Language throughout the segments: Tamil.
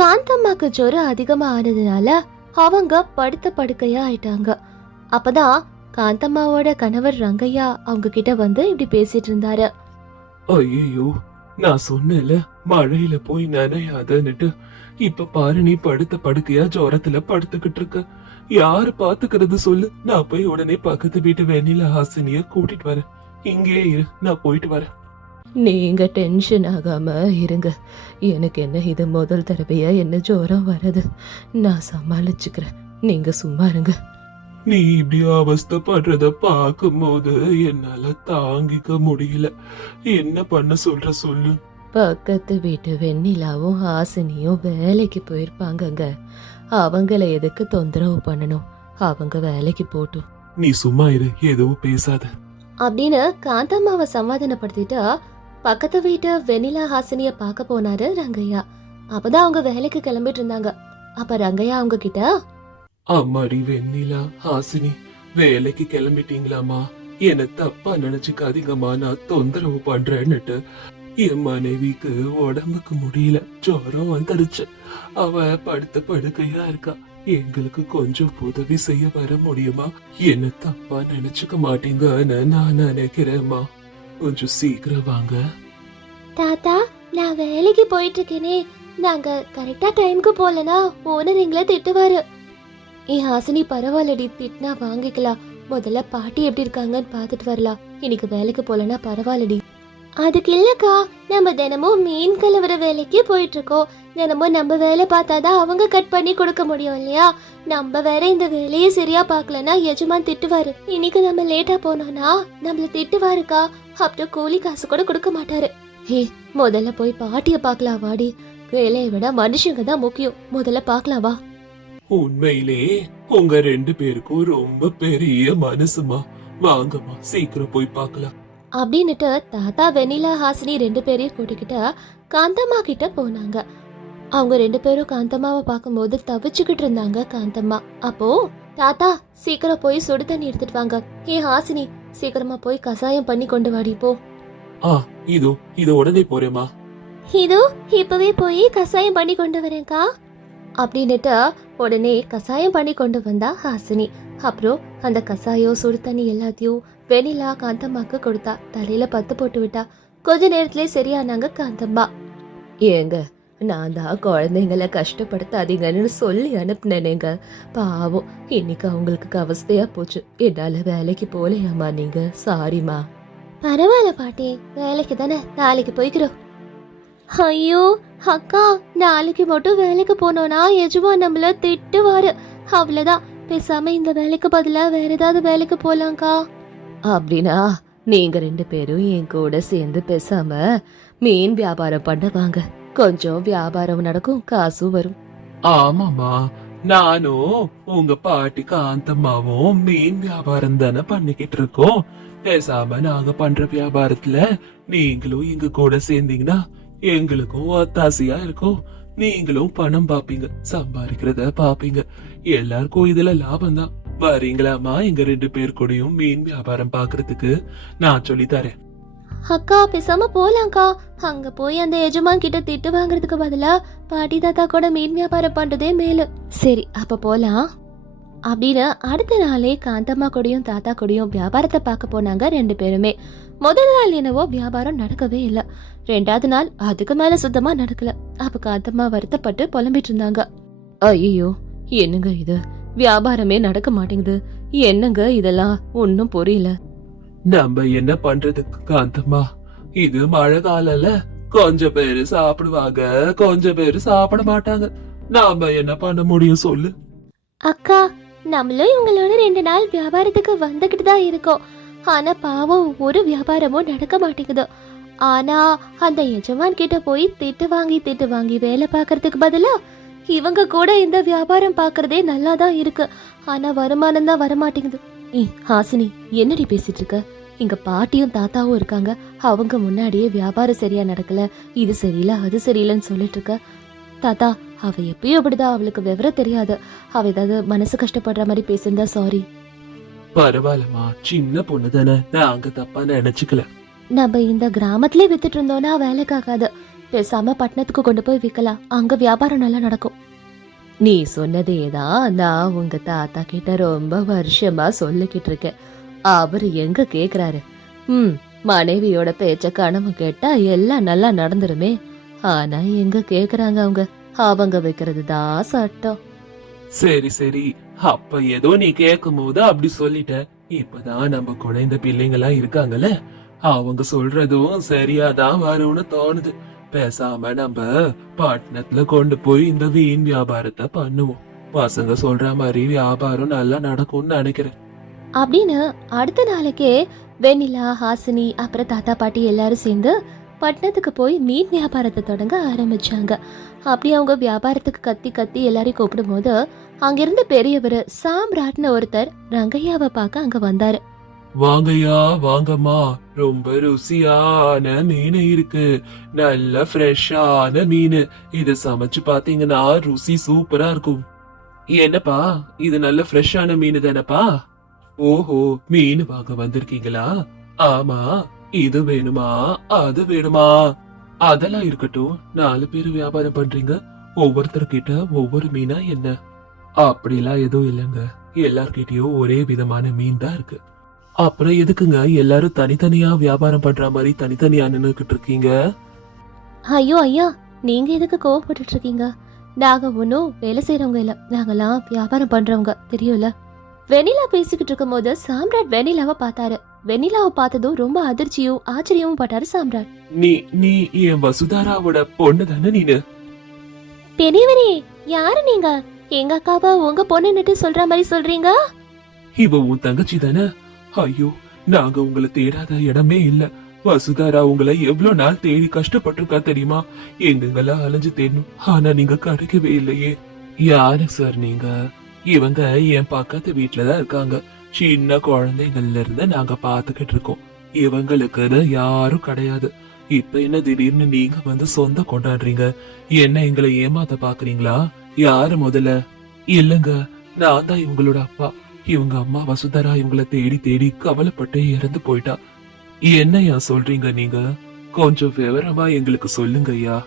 காந்தம்மாக்கு ஜுரம் அதிகமா ஆனதுனால அவங்க படுத்த படுக்கையா ஆயிட்டாங்க. அப்பதான் காந்தம்மாவோட கணவர் ரங்கையா அவங்க கிட்ட வந்து இப்படி பேசிட்டு இருந்தாரு. ஐயோ நான் சொன்னல மழையில போய் நனையாதன்னுட்டு. இப்ப பாரு நீ படுத்த படுக்கையா ஜோரத்துல படுத்துக்கிட்டு இருக்க. யாரு பாத்துக்கிறது சொல்லு. நான் போய் உடனே பக்கத்து வீட்டு வெண்ணில ஹாசினிய கூட்டிட்டு வரேன். இங்கே இரு நான் போயிட்டு வரேன். நீங்க டென்ஷன் ஆகாம இருங்க. எனக்கு என்ன இது முதல் தடவையா? என்ன ஜுரம் வருது நான் சமாளிச்சுக்கிறேன். நீங்க சும்மா இருங்க. நீ இப்படி அவஸ்தைப்படுறத பார்க்கும்போது என்னால தாங்கிக்க முடியல. என்ன பண்ண சொல்ற சொல்லு. பக்கத்து வீட்டு வெண்ணிலாவும் ஹாசினியும் வேலைக்கு போயிருப்பாங்கங்க. அவங்கள எதுக்கு தொந்தரவு பண்ணணும்? அவங்க வேலைக்கு போட்டும். நீ சும்மா இரு. எதுவும் பேசாத. அப்படின்னு காந்தம்மாவை சமாதானப்படுத்திட்டு பக்கத்து வீட்டு வெண்ணிலா ஹாசினிய பார்க்க போனாரு ரங்கையா. அப்பதான் அவங்க வேலைக்கு கிளம்பிட்டு இருந்தாங்க. அப்ப ரங்கையா அவங்க கிட்ட அம்மாடி வெண்ணிலா ஹாசினி வேலைக்கு கிளம்பிட்டீங்களாமா என்ன தப்பா நினைச்சுக்காதீங்கம்மா நான் தொந்தரவு பண்றேன்னுட்டு. என் மனைவிக்கு உடம்புக்கு முடியல ஜுரம் வந்துடுச்சு அவ படுத்த படுக்கையா இருக்கா. எங்களுக்கு கொஞ்சம் உதவி செய்ய வர முடியுமா? என்ன தப்பா நினைச்சுக்க மாட்டீங்கன்னு நான் நினைக்கிறேம்மா. கொஞ்சம் சீக்கிரம் வாங்க. தாத்தா நான் வேலைக்கு போயிட்டு இருக்கேனே நாங்க கரெக்டா டைம்க்கு போலனா ஓனர் எங்களை திட்டுவாரு. என் ஹாசினி பரவாயில்லடி திட்டினா வாங்கிக்கலாம். முதல்ல பாட்டி எப்படி இருக்காங்கன்னு பார்த்துட்டு வரலாம். இன்னைக்கு வேலைக்கு போலனா பரவாயில்லடி. அதுக்கு இல்லக்கா நம்ம தினமும் மீன் கலவர வேலைக்கு போயிட்டு இருக்கோம் தினமும் நம்ம வேலை பார்த்தாதான் அவங்க கட் பண்ணி கொடுக்க முடியும் இல்லையா? நம்ம வேற இந்த வேலையை சரியா பார்க்கலனா எஜமான் திட்டுவாரு. இன்னைக்கு நம்ம லேட்டா போனோம்னா நம்மள திட்டுவாருக்கா? அப்புறம் கூலி காசு கூட கொடுக்க மாட்டாரு. ஹே முதல்ல போய் பாட்டிய பார்க்கலாம் வாடி. வேலையை விட மனுஷங்க தான் முக்கியம். முதல்ல பார்க்கலாம் வா. உண்மையிலே உங்க ரெண்டு பேருக்கும் ரொம்ப பெரிய மனசுமா. வாங்கம்மா சீக்கிரம் போய் பார்க்கலாம். அப்படின்னுட்டு தாத்தா வெண்ணிலா ஹாசினி ரெண்டு பேரையும் கூட்டிக்கிட்டு காந்தம்மா கிட்ட போனாங்க. அவங்க ரெண்டு பேரும் காந்தம்மாவை பார்க்கும்போது தவிச்சுக்கிட்டு இருந்தாங்க காந்தம்மா. அப்போ தாத்தா சீக்கிரம் போய் சுடு தண்ணி எடுத்துட்டு வாங்க. ஏ ஹாசினி சீக்கிரமா போய் கசாயம் பண்ணி கொண்டு வாடி போ. ஆ இதோ இது உடனே போறேம்மா. இதோ இப்பவே போய் கசாயம் பண்ணி கொண்டு வரேன்க்கா. அப்படின்னுட்டு உடனே கசாயம் பண்ணி கொண்டு வந்தா ஹாசினி. அப்புறம் அந்த கசாயம் சுடு தண்ணி எல்லாத்தையும் வெண்ணிலா காந்தம்மாக்கு கொடுத்தா. தலையில பத்து போட்டு விட்டா. கொஞ்ச நேரத்திலே சரியானாங்க காந்தம்மா. ஏங்க நான் தான் குழந்தைங்கள கஷ்டப்படுத்தாதீங்கன்னு சொல்லி அனுப்புனேங்க பாவம் இன்னைக்கு அவங்களுக்கு அவஸ்தையா போச்சு. என்னால வேலைக்கு போலையாமா நீங்க? சாரிம்மா பரவாயில்ல பாட்டி வேலைக்கு தானே? நாளைக்கு போய்க்கிறோம். ஐயோ அக்கா நாளைக்கு மட்டும் வேலைக்கு போனோம்னா எஜமான் நம்மள திட்டுவாரு. அவ்வளவுதான். பேசாம இந்த வேலைக்கு பதிலா வேற ஏதாவது வேலைக்கு போலாம்க்கா. அப்படின்னா நீங்க ரெண்டு பேரும் என் கூட சேர்ந்து பேசாம மீன் வியாபாரம் பண்ணுவாங்க கொஞ்சம் வியாபாரம் நடக்கும் காசும் வரும். ஆமாமா நானும் உங்க பாட்டி காந்தம்மாவும் மீன் வியாபாரம் தானே பண்ணிக்கிட்டு இருக்கோம். பேசாம நாங்க பண்ற வியாபாரத்துல நீங்களும் எங்க கூட சேர்ந்தீங்கன்னா எங்களுக்கும் ஒத்தாசையா இருக்கும். நீங்களும் பணம் பாப்பீங்க சம்பாதிக்கிறத பாப்பீங்க. எல்லாருக்கும் இதுல லாபம் தான் வரீங்களாமா எங்க ரெண்டு பேர் கூடயும் மீன் வியாபாரம் பாக்குறதுக்கு நான் சொல்லி தரேன் அக்கா பேசாம போலாம்க்கா. அங்க போய் அந்த எஜமான் கிட்ட திட்டு வாங்குறதுக்கு பதிலா பாட்டி தாத்தா கூட மீன் வியாபாரம் பண்றதே மேலு. சரி அப்ப போலாம். அப்படின்னு அடுத்த நாளே காந்தம்மா கூடயும் தாத்தா கூடயும் வியாபாரத்தை பார்க்க போனாங்க ரெண்டு பேருமே. முதல் நாள் என்னவோ வியாபாரம் நடக்கவே இல்லை. ரெண்டாவது நாள் அதுக்கு மேல சுத்தமா நடக்கல. அப்ப காந்தம்மா வருத்தப்பட்டு புலம்பிட்டு இருந்தாங்க. ஐயோ என்னங்க இது? வியாபாரமே நடக்க மாட்டேங்குது. என்னங்க இதெல்லாம்? ஒன்னும் புரியல. நம்ம என்ன பண்றது காந்தம்மா? இது மழை காலம்ல கொஞ்சம் பேரு சாப்பிடுவாங்க கொஞ்சம் பேரு சாப்பிட மாட்டாங்க. நாம என்ன பண்ண முடியும் சொல்லு. அக்கா நம்மளும் இவங்களோட ரெண்டு நாள் வியாபாரத்துக்கு வந்துகிட்டு தான் இருக்கோம். ஆனா பாவம் ஒரு வியாபாரமும் நடக்க மாட்டேங்குது. ஆனா அந்த எஜமான் கிட்ட போய் திட்டு வாங்கி திட்டு வாங்கி வேலை பார்க்கறதுக்கு பதிலா இவங்க கூட இந்த வியாபாரம் பார்க்கறதே நல்லா தான் இருக்கு. ஆனா வருமானம் தான் வரமாட்டேங்குது. ஏய் ஹாசினி என்னடி பேசிட்டு இருக்க? இங்க பாட்டியும் தாத்தாவும் இருக்காங்க. அவங்க முன்னாடியே வியாபாரம் சரியா நடக்கல. இது சரியில்லை அது சரியில்லைன்னு சொல்லிட்டு இருக்க. தாத்தா அவ எப்பயும் அப்படிதான். அவளுக்கு விவரம் தெரியாது. அவ ஏதாவது மனசு கஷ்டப்படுற மாதிரி பேசியிருந்தா சாரி பரவாயில்லம்மா. சின்ன பொண்ணு தானே நாங்க தப்பா நினைச்சுக்கல. நம்ம இந்த கிராமத்திலே வித்துட்டு இருந்தோம்னா வேலைக்காகாது. பேசாம பட்டணத்துக்கு கொண்டு போய் விற்கலாம் அங்க வியாபாரம் நல்லா நடக்கும். நீ சொன்னதே தான் நான் உங்க தாத்தா கிட்ட ரொம்ப வருஷமா சொல்லிக்கிட்டு இருக்கேன். அவர் எங்க கேக்குறாரு? ம் மனைவியோட பேச்ச கனவு கேட்டா எல்லாம் நல்லா நடந்துருமே. ஆனா எங்க கேக்குறாங்க அவங்க? அவங்க வைக்கிறது தான் சட்டம். சரி சரி. அப்ப ஏதோ நீ கேட்கும் போது அப்படி சொல்லிட்ட. இப்பதான் நம்ம கூட இந்த பிள்ளைங்களா இருக்காங்கல்ல? அவங்க சொல்றதும் சரியாதான் வரும்னு தோணுது. பேசாம நம்ம பட்டணத்துல கொண்டு போய் இந்த வீண் வியாபாரத்தை பண்ணுவோம். பசங்க சொல்ற மாதிரி வியாபாரம் நல்லா நடக்கும்னு நினைக்கிறேன். அப்படின்னு அடுத்த நாளைக்கே வெண்ணிலா ஹாசினி அப்புறம் தாத்தா பாட்டி எல்லாரும் சேர்ந்து பட்டணத்துக்கு போய் மீன் வியாபாரத்தை தொடங்க ஆரம்பிச்சாங்க. அப்படி அவங்க வியாபாரத்துக்கு கத்தி கத்தி எல்லாரையும் கூப்பிடும்போது அங்கிருந்த பெரியவர் சாம்ராட்னு ஒருத்தர் ரங்கையாவை பார்க்க அங்க வந்தாரு. வாங்கய்யா வாங்கம்மா. ரொம்ப ருசியான மீன் இருக்கு. நல்ல ஃப்ரெஷ்ஷான மீன். இத சமைச்சு பாத்தீங்கன்னா ருசி சூப்பரா இருக்கும். என்னப்பா? இது நல்ல ஃப்ரெஷ்ஷான மீன் தானப்பா? ஓஹோ மீன் வாங்க வந்திருக்கீங்களா? ஆமா இது வேணுமா? அது வேணுமா? அதெல்லாம் இருக்கட்டும். நாலு பேர் வியாபாரம் பண்றீங்க. ஒவ்வொருத்தர்கிட்ட ஒவ்வொரு மீனா என்ன? அப்படிலாம் எதுவும் இல்லைங்க. எல்லார்கிட்டயும் ஒரே விதமான மீன் தான் இருக்கு. அப்புறம் எதுக்குங்க? எல்லாரும் தனித்தனியா வியாபாரம் பண்ற மாதிரி தனித்தனியா நின்னுக்கிட்டு இருக்கீங்க? ஐயோ ஐயா நீங்க எதுக்கு கோவப்பட்டுட்டு இருக்கீங்க? நாங்க ஒன்றும் வேலை செய்யறவங்க இல்ல. நாங்கெல்லாம் வியாபாரம் பண்றவங்க. தெரியும்ல? வெண்ணிலா பேசிக்கிட்டு இருக்கும் போது சாம்ராட் வெண்ணிலாவை பார்த்தாரு. வெண்ணிலாவை பார்த்ததும் ரொம்ப அதிர்ச்சியும் ஆச்சரியமும் பட்டாரு சாம்ராட். நீ நீ என் வசுதாராவோட பொண்ணு தானே நீனு? பெரியவரே யாரு நீங்க? எங்க அக்காவை உங்க பொண்ணுன்னுட்டு சொல்ற மாதிரி சொல்றீங்க? இவ உன் தங்கச்சி தானே? ஐயோ நாங்க உங்களை தேடாத இடமே இல்ல. வசுதாரா உங்களை எவ்வளவு நாள் தேடி கஷ்டப்பட்டிருக்கா தெரியுமா? எங்கெங்கெல்லாம் அலைஞ்சு தேடணும். ஆனா நீங்க கிடைக்கவே இல்லையே. யாரு சார் நீங்க? இவங்க என் பக்கத்து வீட்டுலதான் இருக்காங்க. சின்ன குழந்தைங்கள்ல இருந்து நாங்க பாத்துக்கிட்டு இருக்கோம். இவங்களுக்கு யாரும் கிடையாது. இப்ப என்ன திடீர்னு நீங்க வந்து சொந்த கொண்டாடுறீங்க? என்ன எங்களை ஏமாத்த பாக்குறீங்களா? யாரு முதல்ல? இல்லங்க நான் தான் இவங்களோட அப்பா. இவங்க அம்மா வசுதரா இவங்கள தேடி தேடி கவலைப்பட்டு இறந்து போயிட்டா. என்னையா சொல்றீங்க நீங்க? கொஞ்சம் விவரமா எங்களுக்கு சொல்லுங்க ஐயா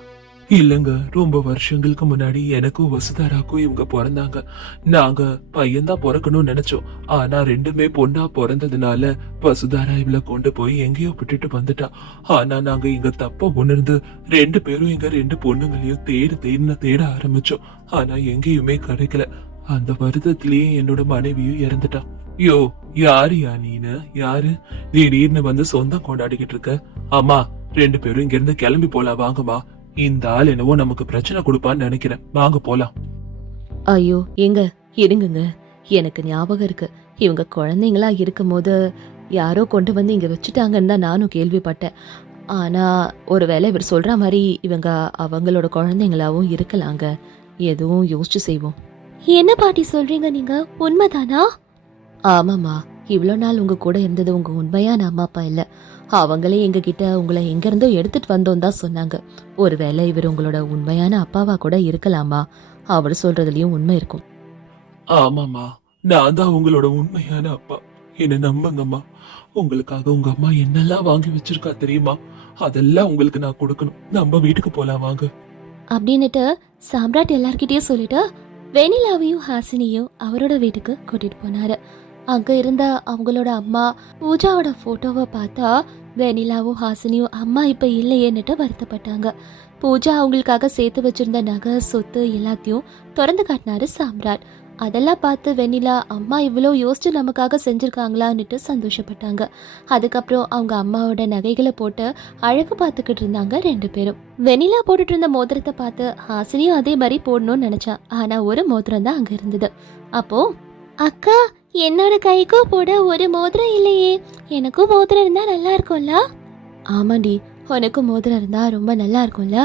இல்லங்க ரொம்ப வருஷங்களுக்கு முன்னாடி எனக்கும் வசுதாராக்கும் இவங்க பிறந்தாங்க. நாங்க பையன்தான் பிறக்கணும்னு நினைச்சோம். ஆனா ரெண்டுமே பொண்ணா பிறந்ததுனால வசுதாரா இவளை கொண்டு போய் எங்கேயோ விட்டுட்டு வந்துட்டா. ஆனா நாங்க இங்க தப்ப உணர்ந்து ரெண்டு பேரும் எங்க ரெண்டு பொண்ணுங்களையும் தேடு தேடின தேட ஆரம்பிச்சோம். ஆனா எங்கேயுமே கிடைக்கல. அந்த வருத்தத்திலேயே என்னோட மனைவியும் இறந்துட்டா. யோ யாரு யா நீனு? யாரு? திடீர்னு வந்து சொந்தம் கொண்டாடிக்கிட்டு இருக்க. அம்மா ரெண்டு பேரும் இங்க இருந்து கிளம்பி போலாம் வாங்கம்மா இந்த ஆள் என்னவோ நமக்கு பிரச்சனை கொடுப்பான்னு நினைக்கிறேன். வாங்க போலாம். ஐயோ எங்க? இருங்குங்க. எனக்கு ஞாபகம் இருக்கு. இவங்க குழந்தைங்களா இருக்கும்போது யாரோ கொண்டு வந்து இங்க வச்சுட்டாங்கன்னு தான் நானும் கேள்விப்பட்டேன். ஆனா ஒருவேளை இவர் சொல்ற மாதிரி இவங்க அவங்களோட குழந்தைங்களாவும் இருக்கலாங்க. எதுவும் யோசிச்சு செய்வோம். என்ன பாட்டி சொல்றீங்க நீங்க? உண்மைதானா? ஆமாம்மா. இவ்வளோ நாள் உங்க கூட இருந்தது உங்க உண்மையான அம்மா அப்பா இல்ல. அவங்களே எங்க கிட்ட உங்களை எங்க இருந்தோ எடுத்துட்டு வந்தோம் தான் சொன்னாங்க. ஒருவேளை இவர் உங்களோட உண்மையான அப்பாவா கூட இருக்கலாமா? அவர் சொல்றதுலயும் உண்மை இருக்கும். ஆமாமா நான் தான் உங்களோட உண்மையான அப்பா. என்ன நம்புங்கம்மா. உங்களுக்காக உங்க அம்மா என்னெல்லாம் வாங்கி வச்சிருக்கா தெரியுமா? அதெல்லாம் உங்களுக்கு நான் கொடுக்கணும். நம்ம வீட்டுக்கு போலாம் வாங்க. அப்படின்னுட்டு சாம்ராட் எல்லார்கிட்டயும் சொல்லிட்டு வெனிலாவையும் ஹாசினியும் அவரோட வீட்டுக்கு கூட்டிட்டு போனாரு. அங்க இருந்த அவங்களோட அம்மா பூஜாவோட போட்டோவை பார்த்தா வெனிலாவும் ஹாசினியும் அம்மா இப்ப இல்லையேன்னுட்டு வருத்தப்பட்டாங்க. பூஜா அவங்களுக்காக சேர்த்து வச்சிருந்த நகை சொத்து எல்லாத்தையும் திறந்து காட்டினாரு சாம்ராட். அதெல்லாம் பார்த்து வெண்ணிலா அம்மா இவ்வளோ யோசிச்சு நமக்காக செஞ்சுருக்காங்களான்னுட்டு சந்தோஷப்பட்டாங்க. அதுக்கப்புறம் அவங்க அம்மாவோட நகைகளை போட்டு அழகு பார்த்துக்கிட்டு இருந்தாங்க ரெண்டு பேரும். வெண்ணிலா போட்டுட்டு இருந்த மோதிரத்தை பார்த்து ஹாசினியும் அதே மாதிரி போடணும்னு நினைச்சா. ஆனால் ஒரு மோதிரம் தான் அங்கே இருந்தது. அப்போ அக்கா என்னோட கைக்கும் போட ஒரு மோதிரம் இல்லையே. எனக்கும் மோதிரம் இருந்தா நல்லா இருக்கும்ல? ஆமாண்டி உனக்கும் மோதிரம் இருந்தா ரொம்ப நல்லா இருக்கும்ல?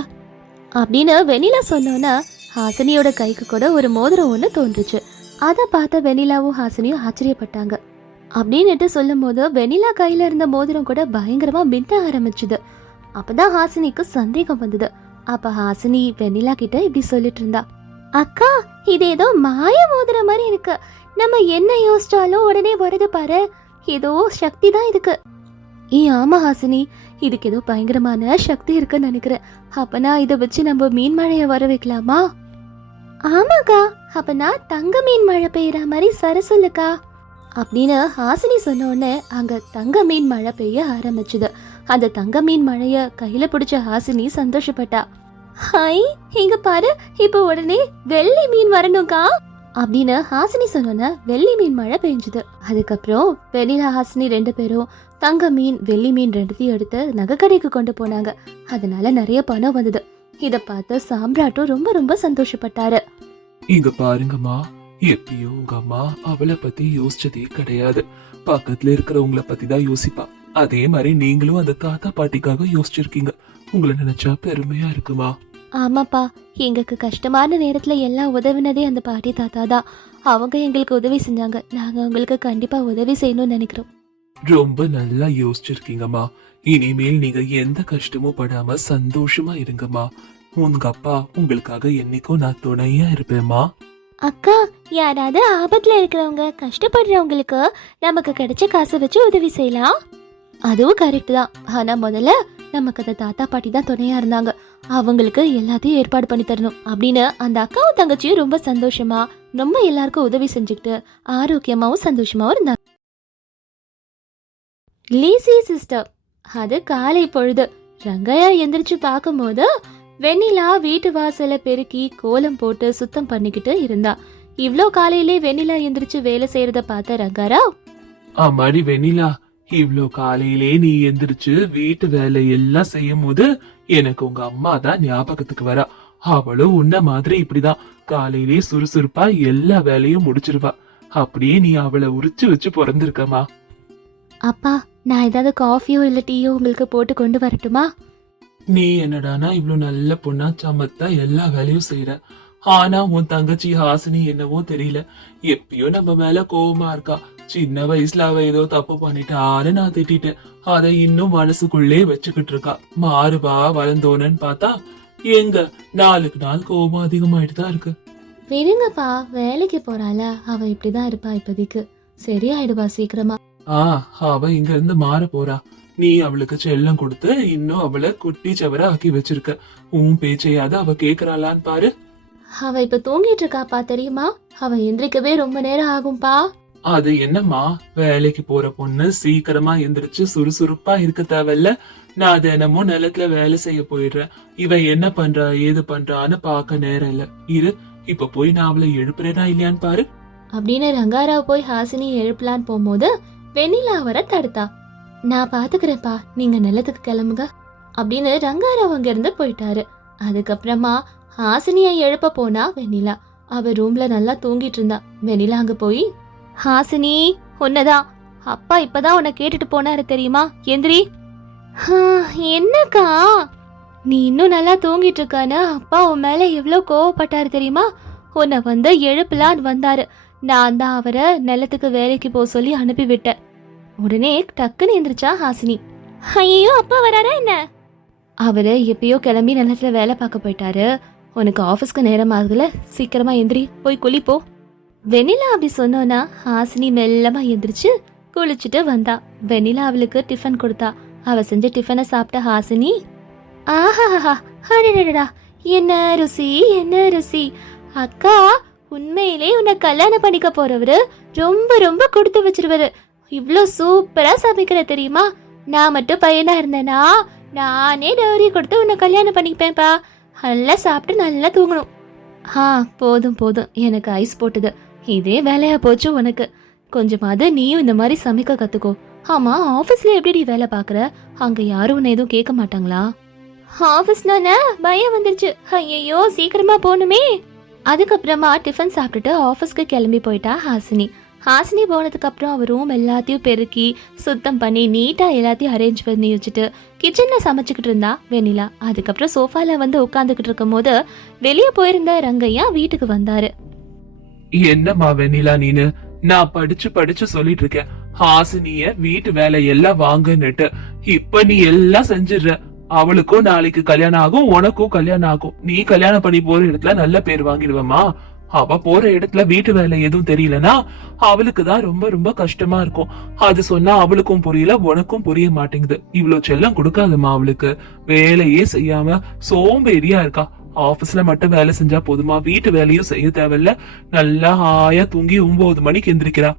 அப்படின்னு வெண்ணிலா சொன்னோன்னா ஹாசினியோட கைக்கு கூட ஒரு மோதிரம் ஒன்று தோன்றுச்சு. அதை பார்த்த வெண்ணிலாவும் ஹாசினியும் ஆச்சரியப்பட்டாங்க. அப்படின்னுட்டு சொல்லும்போது வெண்ணிலா கையில இருந்த மோதிரம் கூட பயங்கரமா மின்ன ஆரம்பிச்சுது. அப்பதான் ஹாசினிக்கு சந்தேகம் வந்தது. அப்ப ஹாசினி வெண்ணிலா கிட்ட இப்படி சொல்லிட்டு இருந்தா. அக்கா இது ஏதோ மாய மோதிரம் மாதிரி இருக்கு. நம்ம என்ன யோசிச்சாலும் உடனே வருது பாரு. ஏதோ சக்தி தான் இதுக்கு. ஏ ஆமா ஹாசினி. இதுக்கு ஏதோ பயங்கரமான சக்தி இருக்குன்னு நினைக்கிறேன். அப்பனா இதை வச்சு நம்ம மீன் மழையை வர வைக்கலாமா? ஆமாக்கா அப்பனா தங்க மீன் மழை பெய்யற மாதிரி சர சொல்லுக்கா. அப்படின்னு ஹாசினி சொன்னோடனே அங்கே அங்க தங்க மீன் மழை பெய்ய ஆரம்பிச்சுது. அந்த தங்க மீன் மழைய கையில பிடிச்ச ஹாசினி சந்தோஷப்பட்டா. ஹாய் இங்க பாரு இப்போ உடனே வெள்ளி மீன் வரணும்க்கா. அப்படின்னு ஹாசினி சொன்னோன்ன வெள்ளி மீன் மழை பெஞ்சுது. அதுக்கப்புறம் வெளியில ஹாசினி ரெண்டு பேரும் தங்க மீன் வெள்ளி மீன் ரெண்டுத்தையும் எடுத்து நகைக்கடைக்கு கொண்டு போனாங்க. அதனால நிறைய பணம் வந்தது. இத பார்த்து சாம்ராட்டும் ரொம்ப ரொம்ப சந்தோஷப்பட்டாரு. இங்க பாருங்கம்மா எப்பயும் உங்க அம்மா அவளை பத்தி யோசிச்சதே கிடையாது. பக்கத்துல இருக்கிறவங்கள பத்தி தான் யோசிப்பா. அதே மாதிரி நீங்களும் அந்த தாத்தா பாட்டிக்காக யோசிச்சிருக்கீங்க. உங்களை நினைச்சா பெருமையா இருக்குமா? ஆமாப்பா எங்களுக்கு கஷ்டமான நேரத்துல எல்லாம் உதவினதே அந்த பாட்டி தாத்தா தான். அவங்க எங்களுக்கு உதவி செஞ்சாங்க. நாங்க உங்களுக்கு கண்டிப்பா உதவி செய்யணும்னு நினைக்கிறோம். ரொம்ப நல்லா யோசிச்சிருக்கீங்கம்மா. இனிமேல் நீங்க எந்த கஷ்டமும் படாம சந்தோஷமா இருங்கம்மா. உங்க அப்பா உங்களுக்காக என்னைக்கும் நான் துணையா இருப்பேம்மா. அக்கா யாராவது ஆபத்துல இருக்கிறவங்க கஷ்டப்படுறவங்களுக்கு நமக்கு கிடைச்ச காசை வச்சு உதவி செய்யலாம். அதுவும் கரெக்ட் தான். ஆனா முதல்ல நமக்கு அந்த தாத்தா பாட்டி தான் துணையா இருந்தாங்க. அவங்களுக்கு எல்லாத்தையும் ஏற்பாடு பண்ணி தரணும். அப்படின்னு அந்த அக்காவும் தங்கச்சியும் ரொம்ப சந்தோஷமா ரொம்ப எல்லாருக்கும் உதவி செஞ்சுக்கிட்டு ஆரோக்கியமாவும் சந்தோஷமாவும் இருந்தாங்க. லீசி சிஸ்டர் அது காலை பொழுது. ரங்கையா எந்திரிச்சு பார்க்கும்போது வெண்ணிலா வீட்டு வாசல பெருக்கி கோலம் போட்டு சுத்தம் பண்ணிக்கிட்டு இருந்தா. இவ்ளோ காலையிலே வெண்ணிலா எந்திரிச்சு வேலை செய்யறத பார்த்த ரங்காராவ் அம்மாடி வெண்ணிலா இவ்ளோ காலையிலே நீ எந்திரிச்சு வீட்டு வேலை எல்லாம் செய்யும் போது எனக்கு உங்க அம்மா தான் ஞாபகத்துக்கு வரா. அவளும் உன்ன மாதிரி இப்படிதான் காலையிலே சுறுசுறுப்பா எல்லா வேலையும் முடிச்சிருவா. அப்படியே நீ அவளை உரிச்சு வச்சு பிறந்திருக்கமா அப்பா நான் ஏதாவது காஃபியோ இல்ல டீயோ உங்களுக்கு போட்டு கொண்டு வரட்டுமா? நீ என்னடானா இவ்ளோ நல்ல பொண்ணா சமத்தா எல்லா வேலையும் செய்யற ஆனா உன் தங்கச்சி ஹாசினி என்னவோ தெரியல. எப்பயும் நம்ம மேல கோவமா இருக்கா. சின்ன வயசுல அவ ஏதோ தப்பு பண்ணிட்டான்னு நான் திட்டிட்டேன். அதை இன்னும் மனசுக்குள்ளே வச்சுக்கிட்டு இருக்கா. மாறுபா வளர்ந்தோனன்னு பார்த்தா எங்க? நாளுக்கு நாள் கோபம் அதிகமாயிட்டு தான் இருக்கு. விடுங்கப்பா வேலைக்கு போறாள. அவ இப்படிதான் இருப்பா இப்போதைக்கு. சரியாயிடுவா சீக்கிரமா. ஆ அவ இங்க இருந்து மாற போறா. நீ அவளுக்கு செல்லம் கொடுத்து இன்னும் அவளை குட்டி சவர ஆக்கி வச்சிருக்க. உன் பேச்சையாவது அவ கேக்குறாளான்னு பாரு. அவ இப்ப தூங்கிட்டு இருக்காப்பா தெரியுமா? அவ எந்திரிக்கவே ரொம்ப நேரம் ஆகும்பா அது என்னம்மா? வேலைக்கு போற பொண்ணு சீக்கிரமா எந்திரிச்சு சுறுசுறுப்பா இருக்க தேவையில்ல. நான் தினமும் நிலத்துல வேலை செய்ய போயிடுறேன். இவ என்ன பண்றா ஏது பண்றான்னு பார்க்க நேரம் இல்ல. இரு இப்ப போய் நான் அவளை எழுப்புறேனா இல்லையான்னு பாரு. அப்படின்னு ரங்காராவ் போய் ஹாசினி எழுப்பலான்னு போகும்போது வெண்ணிலா வர தடுத்தா. நான் பாத்துக்கிறேன்ப்பா நீங்க நிலத்துக்கு கிளம்புங்க அப்படின்னு ரங்காராவ் அங்க இருந்து போயிட்டாரு. அதுக்கப்புறமா ஹாசினியை எழுப்ப போனா வெண்ணிலா. அவ ரூம்ல நல்லா தூங்கிட்டு இருந்தா. வெண்ணிலா அங்க போய் ஹாசினி உன்னதான். அப்பா இப்பதான் உன்னை கேட்டுட்டு போனாரு தெரியுமா எந்திரி. என்னக்கா? நீ இன்னும் நல்லா தூங்கிட்டு இருக்கான்னு அப்பா உன் மேல எவ்வளவு கோவப்பட்டாரு தெரியுமா? உன்னை வந்து எழுப்பலான்னு வந்தாரு. நான் தான் அவரை நிலத்துக்கு வேலைக்கு போக சொல்லி அனுப்பிவிட்டேன். உடனே டக்குன்னு எந்திரிச்சா ஹாசினி. ஐயோ அப்பா வராரா என்ன? அவரு எப்பயோ கிளம்பி நிலத்துல வேலை பார்க்க போயிட்டாரு. உனக்கு ஆஃபீஸ்க்கு நேரம் ஆகுதுல சீக்கிரமா எந்திரி போய் குளிப்போ வெனிலா அப்படி சொன்னோன்னா ஹாசினி மெல்லமா எந்திரிச்சு குளிச்சுட்டு வந்தா. வெண்ணிலா அவளுக்கு டிஃபன் கொடுத்தா. அவ செஞ்ச டிஃபனை சாப்பிட்ட ஹாசினி ஆஹாஹா அடடடா என்ன ருசி என்ன ருசி. அக்கா உண்மையிலே உன்னை கல்யாணம் பண்ணிக்க போறவரு ரொம்ப ரொம்ப கொடுத்து வச்சிருவாரு. இவ்வளோ சூப்பராக சமைக்கிற தெரியுமா? நான் மட்டும் பையனாக இருந்தேனா? நானே டவுரி கொடுத்து உன்னை கல்யாணம் பண்ணிப்பேன்ப்பா. நல்லா சாப்பிட்டு நல்லா தூங்கணும். ஆ போதும் போதும். எனக்கு ஐஸ் போட்டுது. இதே வேலையாக போச்சு உனக்கு. கொஞ்சமாவது நீயும் இந்த மாதிரி சமைக்க கற்றுக்கோ ஆமா ஆஃபீஸில் எப்படி வேலை பார்க்குற? அங்கே யாரும் உன்னை எதுவும் கேட்க மாட்டாங்களா? ஆபீஸ்ல பயம் வந்துருச்சு. ஐயோ சீக்கிரமாக போகணுமே. அதுக்கப்புறமா டிஃபன் சாப்பிட்டுட்டு ஆஃபீஸ்க்கு கிளம்பி போயிட்டா ஹாசினி. ஹாசினி போனதுக்கு அப்புறம் அவர் ரூம் எல்லாத்தையும் பெருக்கி சுத்தம் பண்ணி நீட்டா எல்லாத்தையும் அரேஞ்ச் பண்ணி வச்சுட்டு கிச்சன்ல சமைச்சுக்கிட்டு இருந்தா வெனிலா அதுக்கப்புறம் சோஃபால வந்து உட்காந்துக்கிட்டு இருக்கும் போது வெளியே போயிருந்த ரங்கையா வீட்டுக்கு வந்தாரு. என்னம்மா வெனிலா நீனு? நான் படிச்சு படிச்சு சொல்லிட்டு இருக்கேன். ஹாசினிய வீட்டு வேலை எல்லாம் வாங்கன்னுட்டு. இப்ப நீ எல்லாம் செஞ்சிடுற. அவளுக்கும் நாளைக்கு கல்யாணம் ஆகும் உனக்கும் கல்யாணம் ஆகும். நீ கல்யாணம் பண்ணி போற இடத்துல நல்ல பேர் வாங்கிடுவமா அவ போற இடத்துல வீட்டு வேலை எதுவும் தெரியலனா அவளுக்கு தான் ரொம்ப ரொம்ப கஷ்டமா இருக்கும். அது சொன்னா அவளுக்கும் புரியல உனக்கும் புரிய மாட்டேங்குது. இவ்வளவு செல்லம் கொடுக்காதம்மா அவளுக்கு. வேலையே செய்யாம சோம்பேறியா இருக்கா. ஆபீஸ்ல மட்டும் வேலை செஞ்சா போதுமா? வீட்டு வேலையும் செய்ய தேவையில்ல. நல்லா ஹாயா தூங்கி ஒன்பது மணிக்கு எந்திரிக்கிறா.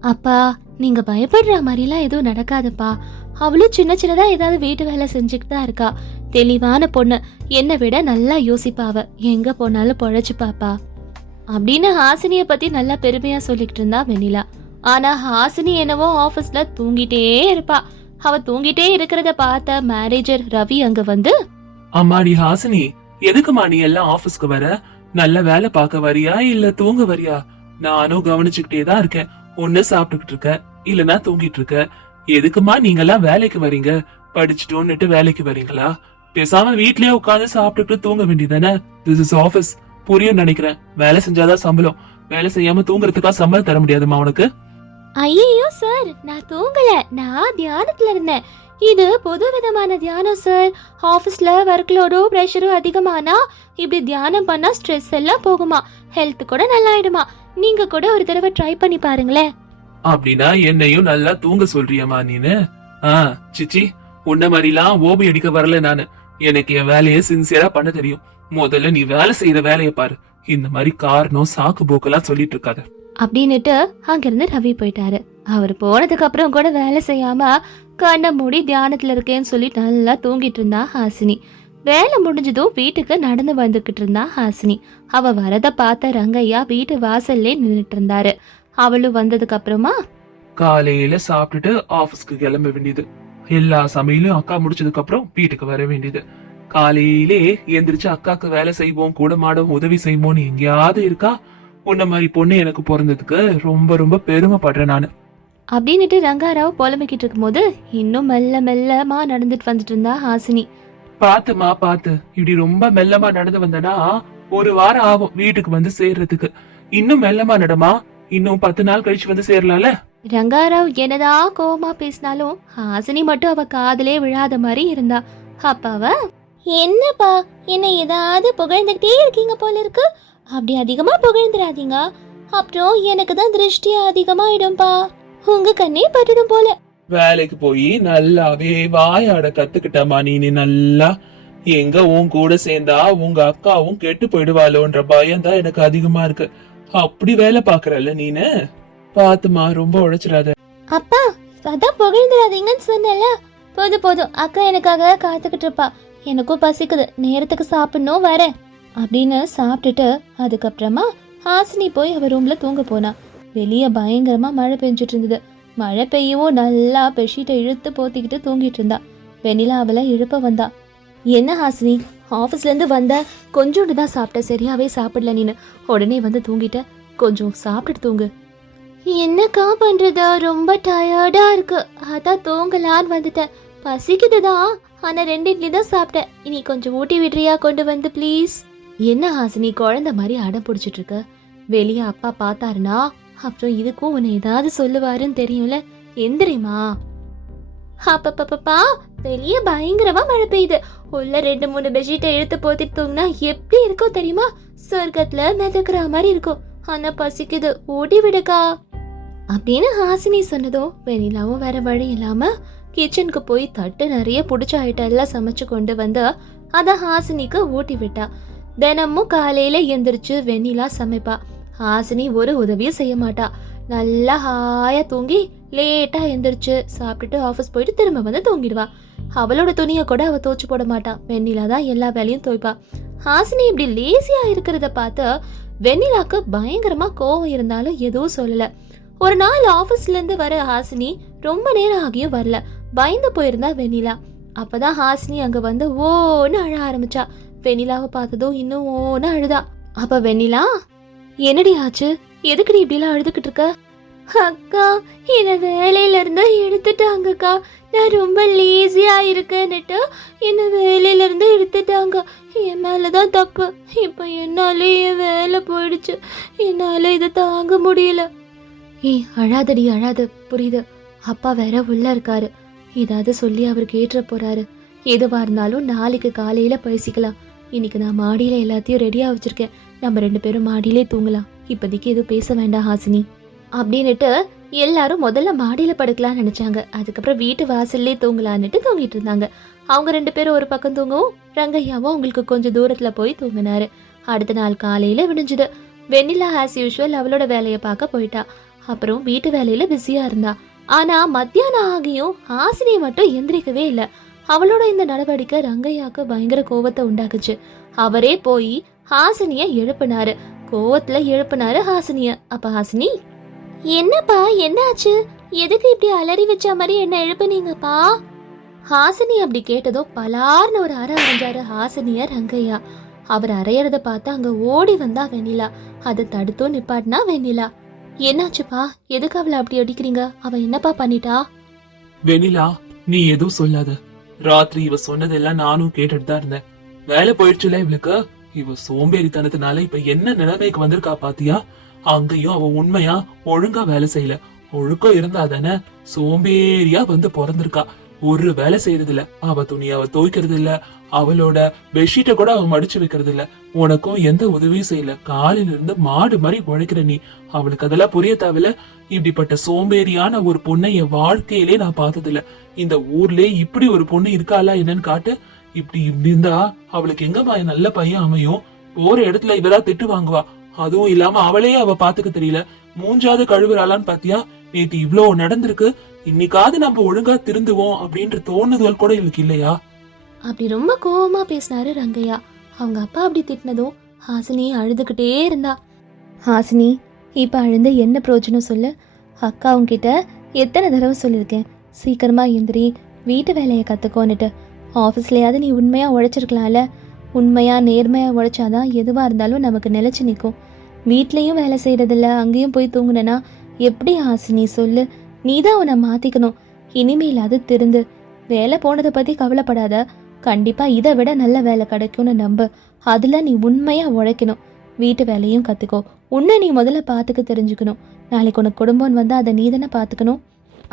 அப்பா நீங்க பயப்படுற மாதிரிலாம் எதுவும் நடக்காதுப்பா. அவளும் சின்ன சின்னதா ஏதாவது வீட்டு வேலை செஞ்சுக்கிட்டு தான் இருக்கா. தெளிவான பொண்ணு. என்னை விட நல்லா யோசிப்பா எங்க போனாலும் பொழைச்சு பாப்பா அப்படின்னு ஹாசினிய பத்தி நல்லா பெருமையா சொல்லிக்கிட்டு இருந்தா வெண்ணிலா. ஆனா ஹாசினி என்னவோ ஆபீஸ்ல தூங்கிட்டே இருப்பா. அவ தூங்கிட்டே இருக்கிறத பார்த்த மேனேஜர் ரவி அங்க வந்து அம்மாடி ஹாசினி எதுக்குமா நீ எல்லாம் ஆபீஸ்க்கு வர? நல்ல வேலை பார்க்க வரியா இல்ல தூங்க வரியா? நானும் கவனிச்சுக்கிட்டே தான் இருக்கேன். ஒண்ணு சாப்பிட்டுக்கிட்டு இருக்க இல்லனா தூங்கிட்டு இருக்க. எதுக்குமா நீங்க எல்லாம் வேலைக்கு வரீங்க? படிச்சுட்டோன்னுட்டு வேலைக்கு வரீங்களா? பேசாம வீட்லயே உட்கார்ந்து சாப்பிட்டுட்டு தூங்க வேண்டியதானே திஸ் இஸ் ஆபீஸ் புரியும் நினைக்கிறேன். வேலை செஞ்சாதான் சம்பளம். வேலை செய்யாம தூங்குறதுக்கா சம்பளம் தர முடியாதுமா உனக்கு? ஐயோ சார் நான் தூங்கல. நான் தியானத்துல இருந்தேன். இது புது விதமான தியானம் சார் ஆஃபீஸ்ல ஒர்க் லோடும் ப்ரெஷரும் அதிகமானா இப்படி தியானம் பண்ணா ஸ்ட்ரெஸ் எல்லாம் போகுமா? ஹெல்த் கூட நல்லாயிடுமா? நீங்க கூட ஒரு தடவை ட்ரை பண்ணி பாருங்களேன். அப்படின்னா என்னையும் நல்லா தூங்க சொல்றியம்மா நீனு. ஆ சிச்சி உன்ன மாதிரிலாம் ஓபி அடிக்க வரல நானு. எனக்கு என் வேலையை சின்சியரா பண்ண தெரியும். முதல்ல நீ வேலை செய்யற வேலையை பாரு. இந்த மாதிரி காரணம் சாக்கு போக்கெல்லாம் சொல்லிட்டு இருக்காத அப்படின்னுட்டு அங்கிருந்து ரவி போயிட்டாரு. அவர் போனதுக்கு அப்புறம் கூட வேலை செய்யாம கண்ணை மூடி தியானத்துல இருக்கேன்னு சொல்லி நல்லா தூங்கிட்டு இருந்தா ஹாசினி. வேலை முடிஞ்சதும் வீட்டுக்கு நடந்து வந்துகிட்டு இருந்தா ஹாசினி. அவ வரத பார்த்த ரங்கையா வீட்டு வாசல்லே நின்னுட்டு இருந்தாரு அவளும் வந்ததுக்கு அப்புறமா காலையில சாப்பிட்டுட்டு ஆபீஸ்க்கு கிளம்ப வேண்டியது. எல்லா சமையலும் அக்கா முடிச்சதுக்கு அப்புறம் வீட்டுக்கு வர வேண்டியது. காலையிலே எந்திரிச்சு அக்காக்கு வேலை செய்வோம் கூட மாடவும் உதவி செய்வோம்னு எங்கேயாவது இருக்கா? உன்ன மாதிரி பொண்ணு எனக்கு பிறந்ததுக்கு ரொம்ப ரொம்ப பெருமைப்படுறேன் நானு. அப்படின்னுட்டு ரங்காராவ் புலம்பிக்கிட்டு இருக்கும்போது இன்னும் மெல்ல மெல்லமா நடந்துட்டு வந்துட்டு இருந்தா ஹாசினி. பாத்துமா பாத்து. இப்படி ரொம்ப மெல்லமா நடந்து வந்தனா ஒரு வாரம் ஆகும் வீட்டுக்கு வந்து சேர்றதுக்கு. இன்னும் மெல்லமா நடமா? இன்னும் பத்து நாள் கழிச்சு வந்து சேரலாம்ல? ரங்காராவ் என்னதான் கோவமா பேசினாலும் ஹாசினி மட்டும் அவ காதலே விழாத மாதிரி இருந்தா. அப்பாவ என்னப்பா? என்ன ஏதாவது புகழ்ந்துகிட்டே இருக்கீங்க போல இருக்கு. அப்படி அதிகமா புகழ்ந்துடாதீங்க அப்புறம் எனக்கு தான் திருஷ்டி அதிகமாயிடும்பா. உங்க கண்ணே பட்டுடும் போல. வேலைக்கு போய் நல்லாவே வாயாட கத்துக்கிட்டமா நீ நல்லா. எங்க உன் கூட சேர்ந்தா உங்க அக்காவும் கெட்டு போயிடுவாளோன்ற பயம் தான் எனக்கு அதிகமா இருக்கு. அப்படி வேலை பாக்குறல்ல நீனு? பாத்துமா ரொம்ப உழைச்சிடாத. அப்பா அதான் புகழ்ந்துடாதீங்கன்னு சொன்னல போதும் போதும். அக்கா எனக்காக காத்துக்கிட்டு இருப்பா. எனக்கும் பசிக்குது. நேரத்துக்கு சாப்பிடணும் வரேன். அப்படின்னு சாப்பிட்டுட்டு அதுக்கப்புறமா ஹாசினி போய் அவ ரூம்ல தூங்க போனான் வெளியே பயங்கரமா மழை பெஞ்சிட்டு இருந்தது. மழை பெய்யவும் நல்லா பெட்ஷீட்டை இழுத்து போத்திக்கிட்டு தூங்கிட்டு இருந்தா. வெண்ணிலா அவளை இழுப்ப வந்தா. என்ன ஹாசினி? ஆஃபீஸ்லேருந்து வந்த கொஞ்சோண்டு தான் சாப்பிட்ட. சரியாவே சாப்பிடல நீனு. உடனே வந்து தூங்கிட்ட. கொஞ்சம் சாப்பிட்டுட்டு தூங்கு. என்னக்கா பண்ணுறது ரொம்ப டயர்டாக இருக்கு. அதான் தூங்கலான்னு வந்துட்டேன். பசிக்குதுதான் ஆனால் ரெண்டு இட்லி தான் சாப்பிட்டேன். இனி கொஞ்சம் ஊட்டி விடுறியா கொண்டு வந்து ப்ளீஸ் என்ன ஹாசினி குழந்த மாதிரி அடம் பிடிச்சிட்டு இருக்க வெளியே அப்பா பார்த்தாருனா அப்புறம் இதுக்கும் உன்னை ஏதாவது சொல்லுவாருன்னு தெரியும்ல? எந்திரிமா அப்பப்பப்பா வெளிய பயங்கரமா மழை பெய்யுது. உள்ள ரெண்டு மூணு பெட்ஷீட்டை இழுத்து போத்திட்டு தூங்கினா எப்படி இருக்கும் தெரியுமா? சொர்க்கத்துல மிதக்குற மாதிரி இருக்கும். ஆனா பசிக்குது. ஓடி விடுக்கா. அப்படின்னு ஹாசினி சொன்னதும் வெண்ணிலாவும் வேற வழி இல்லாம கிச்சனுக்கு போய் தட்டு நிறைய பிடிச்ச ஐட்டம் எல்லாம் சமைச்சு கொண்டு வந்து அதை ஹாசினிக்கு ஊட்டி விட்டா. தினமும் காலையில எந்திரிச்சு வெண்ணிலா சமைப்பா. ஹாசினி ஒரு உதவியும் செய்ய மாட்டா. நல்லா ஹாயா தூங்கி லேட்டா எந்திரிச்சு சாப்பிட்டுட்டு ஆஃபீஸ் போயிட்டு திரும்ப வந்து தூங்கிடுவா. அவளோட துணியை கூட அவ தோச்சு போட மாட்டா. வெண்ணிலா தான் எல்லா வேலையும் தோய்ப்பா ஹாசினி இப்படி லேசியா இருக்கிறத பார்த்து வெண்ணிலாக்கு பயங்கரமா கோவம் இருந்தாலும் எதுவும் சொல்லல. ஒரு நாள் ஆஃபீஸ்ல இருந்து வர ஹாசினி ரொம்ப நேரம் ஆகியும் வரல. பயந்து போயிருந்தா வெண்ணிலா. அப்பதான் ஹாசினி அங்க வந்து ஓன்னு அழ ஆரம்பிச்சா. வெண்ணிலாவை பார்த்ததும் இன்னும் ஓன்னு அழுதா. அப்ப வெண்ணிலா என்னடி ஆச்சு? எதுக்குடி இப்படிலாம் அழுதுகிட்டு இருக்க? அக்கா என்ன வேலையில இருந்து எடுத்துட்டாங்கக்கா நான் ரொம்ப லேசியா இருக்கேன்னுட்டு என்ன வேலையில இருந்து எடுத்துட்டாங்க என் மேலதான் தப்பு. இப்போ என்னாலே என் வேலை போயிடுச்சு. என்னால இதை தாங்க முடியல. ஏய் அழாதடி அழாத. புரியுது. அப்பா வேற உள்ள இருக்காரு. ஏதாவது சொல்லி அவர் கேட்டுற போறாரு. எதுவா இருந்தாலும் நாளைக்கு காலையில பேசிக்கலாம் இன்னைக்கு நான் மாடியில எல்லாத்தையும் ரெடியா வச்சிருக்கேன். நம்ம ரெண்டு பேரும் மாடியிலே தூங்கலாம். இப்போதைக்கு எதுவும் பேச வேண்டாம் ஹாசினி. அப்படின்னுட்டு எல்லாரும் முதல்ல மாடியில படுக்கலாம்னு நினைச்சாங்க. அதுக்கப்புறம் வீட்டு வாசல்லே தூங்கலான்னுட்டு தூங்கிட்டு இருந்தாங்க. அவங்க ரெண்டு பேரும் ஒரு பக்கம் தூங்கவும் ரங்கையாவும் அவங்களுக்கு கொஞ்சம் தூரத்துல போய் தூங்கினாரு. அடுத்த நாள் காலையில விடிஞ்சுது. வெண்ணிலா ஆஸ் யூஷுவல் அவளோட வேலையை பார்க்க போயிட்டா. அப்புறம் வீட்டு வேலையில பிஸியா இருந்தா. ஆனா மத்தியானம் ஆகியும் ஹாசினி மட்டும் எந்திரிக்கவே இல்லை. அவளோட இந்த நடவடிக்கை ரங்கையாக்கு பயங்கர கோவத்தை உண்டாக்குச்சு. அவரே போய் ஹாசினிய எழுப்பினாரு. கோவத்துல எழுப்பினாரு ஹாசினிய. அப்ப ஹாசினி என்னப்பா என்னாச்சு? எதுக்கு இப்படி அலறி வச்ச மாதிரி என்ன எழுப்புனீங்கப்பா? ஹாசினி அப்படி கேட்டதோ பலார்னு ஒரு அற அரைஞ்சாரு ஹாசினிய ரங்கையா. அவர் அரையறத பார்த்து அங்க ஓடி வந்தா வெண்ணிலா. அதை தடுத்தும் நிப்பாட்டினா வெண்ணிலா. என்னாச்சுப்பா? எதுக்கு அவளை அப்படி அடிக்கிறீங்க? அவ என்னப்பா பண்ணிட்டா? வெண்ணிலா நீ எதுவும் சொல்லாத. ராத்திரி இவ சொன்னதெல்லாம் நானும் கேட்டுட்டு தான் இருந்தேன். வேலை போயிடுச்சுல இவளுக்கு? இவ சோம்பேறித்தனத்தினால இப்ப என்ன நிலைமைக்கு வந்திருக்கா பாத்தியா? அங்கேயும் அவ உண்மையா ஒழுங்கா வேலை செய்யல. ஒழுக்கம் இருந்தா தானே சோம்பேறியா வந்து பிறந்திருக்கா. ஒரு வேலை செய்யறது இல்ல அவ துணியாவ அவ துவைக்கிறது இல்ல அவளோட பெட்ஷீட்டை கூட அவ மடிச்சு வைக்கிறது இல்ல உனக்கும் எந்த உதவியும் செய்யல. காலையில இருந்து மாடு மாதிரி உழைக்கிற நீ. அவளுக்கு அதெல்லாம் புரிய தேவையில்ல. இப்படிப்பட்ட சோம்பேறியான ஒரு பொண்ணை என் வாழ்க்கையிலே நான் பார்த்ததில்ல. இந்த ஊர்லயே இப்படி ஒரு பொண்ணு இருக்காளா என்னன்னு காட்டு. இப்படி இப்படி இருந்தா அவளுக்கு எங்கம்மா என் நல்ல பையன் அமையும்? போற இடத்துல இவதான் திட்டு வாங்குவா. அதுவும் இல்லாம அவளையே அவ பாத்துக்க தெரியல. மூஞ்சாவது கழுவுறாளான்னு பாத்தியா? நேத்து இவ்வளவு நடந்திருக்கு. இன்னைக்காவது நம்ம ஒழுங்கா திருந்துவோம் அப்படின்ற தோணுதல் கூட இவளுக்கு இல்லையா? அப்படி ரொம்ப கோவமா பேசினாரு ரங்கையா. அவங்க அப்பா அப்படி திட்டினதும் ஹாசினி அழுதுகிட்டே இருந்தா. ஹாசினி இப்ப அழுந்து என்ன பிரயோஜனம் சொல்லு? அக்கா உங்ககிட்ட எத்தனை தடவை சொல்லியிருக்கேன் சீக்கிரமா எந்திரி வீட்டு வேலையை கத்துக்கோன்னுட்டு. ஆஃபீஸ்லயாவது நீ உண்மையா உழைச்சிருக்கலாம்ல? உண்மையா நேர்மையா உழைச்சாதான் எதுவா இருந்தாலும் நமக்கு நிலைச்சு நிற்கும் வீட்லயும் வேலை செய்யறதில்ல அங்கேயும் போய் தூங்குனனா எப்படி ஹாசினி சொல்லு? நீ தான் உன்னை மாத்திக்கணும். இனிமேல் அது திருந்து. வேலை போனதை பத்தி கவலைப்படாத. கண்டிப்பாக இதை விட நல்ல வேலை கிடைக்கும்னு நம்பு. அதில் நீ உண்மையாக உழைக்கணும். வீட்டு வேலையும் கற்றுக்கோ உன்னை நீ முதல்ல பார்த்துக்க தெரிஞ்சுக்கணும். நாளைக்கு உனக்கு குடும்பம் வந்தால் அதை நீ தானே பார்த்துக்கணும்.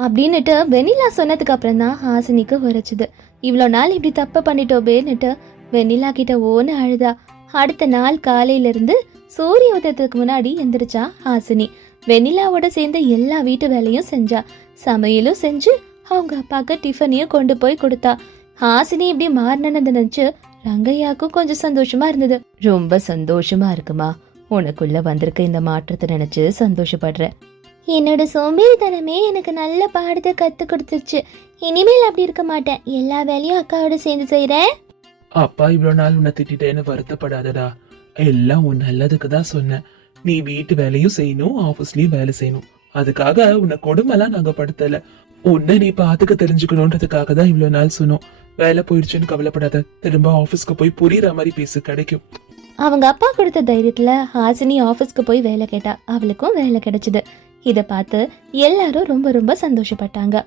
அப்படின்னுட்டு வெண்ணிலா சொன்னதுக்கு அப்புறம் தான் ஹாசினிக்கு உரைச்சிது. இவ்வளோ நாள் இப்படி தப்பு பண்ணிட்டோபேன்னுட்டு வெண்ணிலா கிட்ட ஓன்னு அழுதா. அடுத்த நாள் காலையிலிருந்து சூரிய உதயத்துக்கு முன்னாடி எந்திரிச்சா ஹாசினி. வெனிலாவோட சேர்ந்து எல்லா வீட்டு வேலையும் செஞ்சா. சமையலும் செஞ்சு அவங்க அப்பாவுக்கு டிஃபனையும் கொண்டு போய் கொடுத்தா. ஹாசினி இப்படி மாறினதை நினைச்சு ரங்கையாக்கும் கொஞ்சம் சந்தோஷமா இருந்தது. ரொம்ப சந்தோஷமா இருக்குமா? உனக்குள்ள வந்திருக்க இந்த மாற்றத்தை நினைச்சு சந்தோஷப்படுறேன். என்னோட சோம்பேறித்தனமே எனக்கு நல்ல பாடத்தை கத்து கொடுத்துருச்சு. இனிமேல் அப்படி இருக்க மாட்டேன். எல்லா வேலையும் அக்காவோட சேர்ந்து செய்யறேன் அப்பா இவ்வளவு நாள் உன்னை திட்டிட்டேன்னு வருத்தப்படாதடா. எல்லாம் உன் நல்லதுக்கு தான் சொன்னேன். நீ வீட்டு வேலையும் செய்யணும் ஆபீஸ்லயும் வேலை செய்யணும். அதுக்காக உன்னை கொடுமைலாம் நாங்க படுத்தல உன்னை நீ பாத்துக்க தெரிஞ்சுக்கணுன்றதுக்காக தான் இவ்வளவு நாள் சொன்னோம். வேலை போயிடுச்சுன்னு கவலைப்படாத. திரும்ப ஆபீஸ்க்கு போய் புரியுற மாதிரி பேசு கிடைக்கும். அவங்க அப்பா கொடுத்த தைரியத்துல ஹாசினி ஆபீஸ்க்கு போய் வேலை கேட்டா அவளுக்கும் வேலை கிடைச்சது. இதை பார்த்து எல்லாரும் ரொம்ப ரொம்ப சந்தோஷப்பட்டாங்க.